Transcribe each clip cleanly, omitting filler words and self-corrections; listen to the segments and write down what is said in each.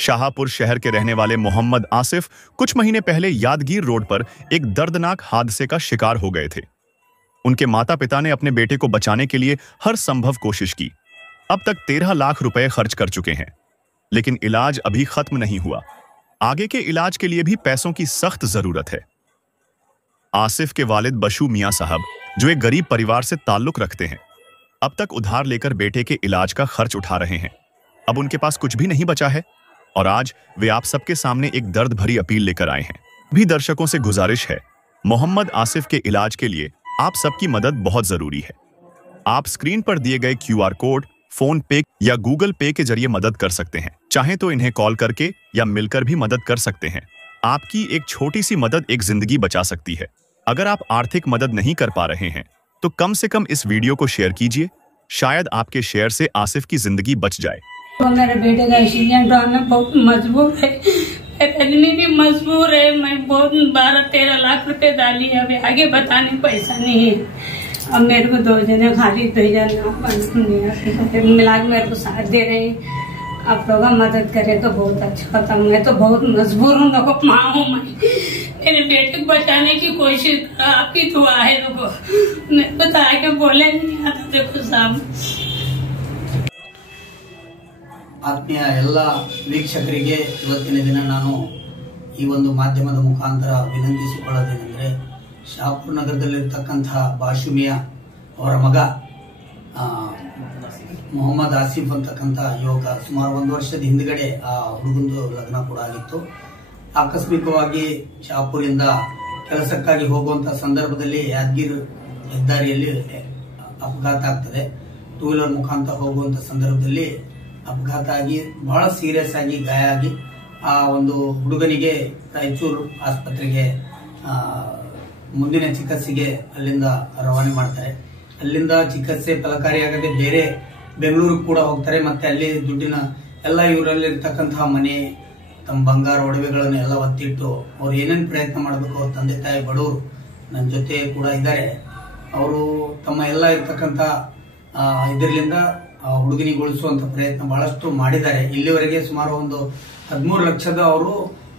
शाहपुर शहर के रहने वाले मोहम्मद आसिफ कुछ महीने पहले यादगीर रोड पर एक दर्दनाक हादसे का शिकार हो गए थे। उनके माता पिता ने अपने बेटे को बचाने के लिए हर संभव कोशिश की। अब तक 13 लाख रुपए खर्च कर चुके हैं, लेकिन इलाज अभी खत्म नहीं हुआ। आगे के इलाज के लिए भी पैसों की सख्त जरूरत है। आसिफ के वालिद बशू मियां साहब, जो एक गरीब परिवार से ताल्लुक रखते हैं, अब तक उधार लेकर बेटे के इलाज का खर्च उठा रहे हैं। अब उनके पास कुछ भी नहीं बचा है और आज वे आप सबके सामने एक दर्द भरी अपील लेकर आए हैं। भी दर्शकों से गुजारिश है, मोहम्मद आसिफ के इलाज के लिए आप सबकी मदद बहुत जरूरी है। आप स्क्रीन पर दिए गए QR कोड, फोन पे या गूगल पे के जरिए मदद कर सकते हैं। चाहे तो इन्हें कॉल करके या मिलकर भी मदद कर सकते हैं। आपकी एक छोटी सी मदद एक जिंदगी बचा सकती है। अगर आप आर्थिक मदद नहीं कर पा रहे हैं तो कम से कम इस वीडियो को शेयर कीजिए। शायद आपके शेयर से आसिफ की जिंदगी बच जाए। तो मेरे बेटे का एक्सीडेंट होना बहुत मजबूर है, आदमी भी मजबूर है। मैं बहुत 12-13 लाख रुपए डाली है, अभी आगे बताने पैसा नहीं है। अब मेरे को 2 जने खाली 2 जने मिला के मेरे को साथ दे रहे हैं। आप लोग मदद करें तो बहुत अच्छा होता। मैं तो बहुत मजबूर हूँ, लोगों माँ हूँ। मैं मेरे बेटे को बचाने की कोशिश, आपकी दुआ है। लोगों मेरे को तो आगे बोले नहीं आता। देखो साहब, ಆತ್ಮೀಯ ಎಲ್ಲ ವೀಕ್ಷಕರಿಗೆ ಇವತ್ತಿನ ದಿನ ನಾನು ಈ ಒಂದು ಮಾಧ್ಯಮದ ಮುಖಾಂತರ ವಿನಂತಿಸಿಕೊಳ್ಳೋದೇನೆಂದರೆ, ಶಾಹಪುರ ನಗರದಲ್ಲಿರ್ತಕ್ಕಂತಹ ಬಾಷು ಮಿಯಾ ಅವರ ಮಗ ಮೊಹಮ್ಮದ್ ಆಸಿಫ್ ಅಂತಕ್ಕಂಥ ಯುವಕ ಸುಮಾರು 1 ವರ್ಷದ ಹಿಂದ್ಗಡೆ ಆ ಹುಡುಗಂದು ಲಗ್ನ ಕೂಡ ಆಗಿತ್ತು. ಆಕಸ್ಮಿಕವಾಗಿ ಶಾಹಪುರಿಂದ ಕೆಲಸಕ್ಕಾಗಿ ಹೋಗುವಂತಹ ಸಂದರ್ಭದಲ್ಲಿ ಯಾದಗಿರಿ ಹೆದ್ದಾರಿಯಲ್ಲಿ ಅಪಘಾತ ಆಗ್ತದೆ. 2 ವೀಲರ್ ಮುಖಾಂತರ ಹೋಗುವಂತ ಸಂದರ್ಭದಲ್ಲಿ ಅಪಘಾತ ಆಗಿ ಬಹಳ ಸೀರಿಯಸ್ ಆಗಿ ಗಾಯ ಆಗಿ ಆ ಒಂದು ಹುಡುಗನಿಗೆ ರಾಯಚೂರು ಆಸ್ಪತ್ರೆಗೆ ಮುಂದಿನ ಚಿಕಿತ್ಸೆಗೆ ಅಲ್ಲಿಂದ ರವಾನೆ ಮಾಡ್ತಾರೆ. ಅಲ್ಲಿಂದ ಚಿಕಿತ್ಸೆ ಫಲಕಾರಿಯಾಗದೆ ಬೇರೆ ಬೆಂಗಳೂರು ಕೂಡ ಹೋಗ್ತಾರೆ. ಮತ್ತೆ ಅಲ್ಲಿ ದುಡ್ಡಿನ ಎಲ್ಲ ಇವರಲ್ಲಿ ಇರ್ತಕ್ಕಂತಹ ಮನೆ, ತಮ್ಮ ಬಂಗಾರ ಒಡವೆಗಳನ್ನು ಎಲ್ಲ ಒತ್ತಿಟ್ಟು ಅವ್ರು ಏನೇನು ಪ್ರಯತ್ನ ಮಾಡಬೇಕು, ಅವ್ರ ತಂದೆ ತಾಯಿ ಬಡವರು ನನ್ನ ಜೊತೆ ಕೂಡ ಇದ್ದಾರೆ. ಅವರು ತಮ್ಮ ಎಲ್ಲ ಇರ್ತಕ್ಕಂಥ ಇದರಿಂದ ಹುಡುಗನಿಗೆ ಉಳಿಸುವಂತ ಪ್ರಯತ್ನ ಬಹಳಷ್ಟು ಮಾಡಿದ್ದಾರೆ. ಇಲ್ಲಿವರೆಗೆ ಸುಮಾರು ಒಂದು 13 ಲಕ್ಷದ ಅವರು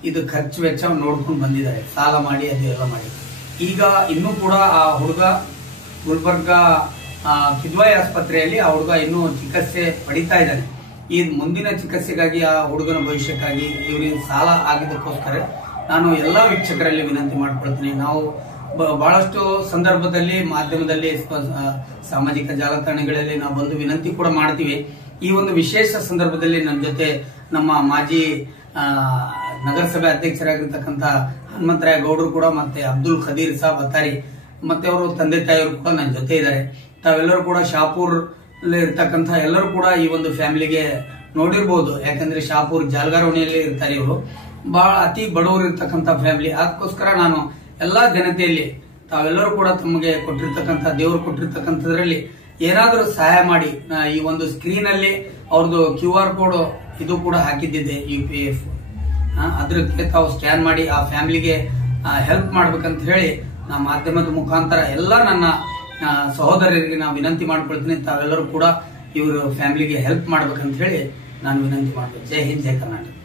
ಇದು ಖರ್ಚು ವೆಚ್ಚ ನೋಡ್ಕೊಂಡು ಬಂದಿದ್ದಾರೆ, ಸಾಲ ಮಾಡಿ ಅದೆಲ್ಲ ಮಾಡಿ. ಈಗ ಇನ್ನೂ ಕೂಡ ಆ ಹುಡುಗ ಗುಲ್ಬರ್ಗ ಕಿದ್ವಾಯಿ ಆಸ್ಪತ್ರೆಯಲ್ಲಿ ಆ ಹುಡುಗ ಇನ್ನೂ ಚಿಕಿತ್ಸೆ ಪಡಿತಾ ಇದ್ದಾನೆ. ಈ ಮುಂದಿನ ಚಿಕಿತ್ಸೆಗಾಗಿ ಆ ಹುಡುಗನ ಭವಿಷ್ಯಕ್ಕಾಗಿ ಇವರಿಗೆ ಸಾಲ ಆಗಿದ್ದಕ್ಕೋಸ್ಕರ ನಾನು ಎಲ್ಲಾ ವೀಕ್ಷಕರಲ್ಲಿ ವಿನಂತಿ ಮಾಡ್ಕೊಳ್ತೀನಿ. ನಾವು ಬಹಳಷ್ಟು ಸಂದರ್ಭದಲ್ಲಿ ಮಾಧ್ಯಮದಲ್ಲಿ, ಸಾಮಾಜಿಕ ಜಾಲತಾಣಗಳಲ್ಲಿ ನಾವು ಬಂದು ವಿನಂತಿ ಕೂಡ ಮಾಡ್ತೀವಿ. ಈ ಒಂದು ವಿಶೇಷ ಸಂದರ್ಭದಲ್ಲಿ ನನ್ನ ಜೊತೆ ನಮ್ಮ ಮಾಜಿ ನಗರಸಭೆ ಅಧ್ಯಕ್ಷರಾಗಿರ್ತಕ್ಕಂಥ ಹನುಮಂತರಾಯ ಗೌಡರು ಕೂಡ, ಮತ್ತೆ ಅಬ್ದುಲ್ ಖದೀರ್ ಸಾಬ್ ಅತಾರಿ, ಮತ್ತೆ ಅವರು ತಂದೆ ತಾಯಿಯವರು ಕೂಡ ನನ್ನ ಜೊತೆ ಇದ್ದಾರೆ. ತಾವೆಲ್ಲರೂ ಕೂಡ ಶಾಹಪುರ್ ಇರ್ತಕ್ಕಂಥ ಎಲ್ಲರೂ ಕೂಡ ಈ ಒಂದು ಫ್ಯಾಮಿಲಿಗೆ ನೋಡಿರ್ಬೋದು. ಯಾಕಂದ್ರೆ ಶಾಹಪುರ್ ಜಾಲ್ಗಾರೋಣಿಯಲ್ಲಿ ಇರ್ತಾರೆ ಇವರು. ಬಹಳ ಅತಿ ಬಡವರು ಇರ್ತಕ್ಕಂಥ ಫ್ಯಾಮಿಲಿ. ಅದಕ್ಕೋಸ್ಕರ ನಾನು ಎಲ್ಲಾ ಜನತೆಯಲ್ಲಿ ತಾವೆಲ್ಲರೂ ಕೂಡ ತಮಗೆ ಕೊಟ್ಟಿರ್ತಕ್ಕಂಥ, ದೇವರು ಕೊಟ್ಟಿರ್ತಕ್ಕಂಥದ್ರಲ್ಲಿ ಏನಾದರೂ ಸಹಾಯ ಮಾಡಿ, ಈ ಒಂದು ಸ್ಕ್ರೀನ್ ಅಲ್ಲಿ ಅವ್ರದ್ದು QR ಕೋಡ್ ಇದು ಕೂಡ ಹಾಕಿದ್ದಿದೆ, UPF, ಅದ್ರಕ್ಕೆ ತಾವು ಸ್ಕ್ಯಾನ್ ಮಾಡಿ ಆ ಫ್ಯಾಮಿಲಿಗೆ ಹೆಲ್ಪ್ ಮಾಡ್ಬೇಕಂತ ಹೇಳಿ ನಾ ಮಾಧ್ಯಮದ ಮುಖಾಂತರ ಎಲ್ಲ ನನ್ನ ಸಹೋದರರಿಗೆ ನಾವು ವಿನಂತಿ ಮಾಡ್ಕೊಳ್ತೀನಿ. ತಾವೆಲ್ಲರೂ ಕೂಡ ಇವರು ಫ್ಯಾಮಿಲಿಗೆ ಹೆಲ್ಪ್ ಮಾಡ್ಬೇಕಂತ ಹೇಳಿ ನಾನು ವಿನಂತಿ ಮಾಡ್ತೀನಿ. ಜೈ ಹಿಂದ್, ಜೈ ಕರ್ನಾಟಕ.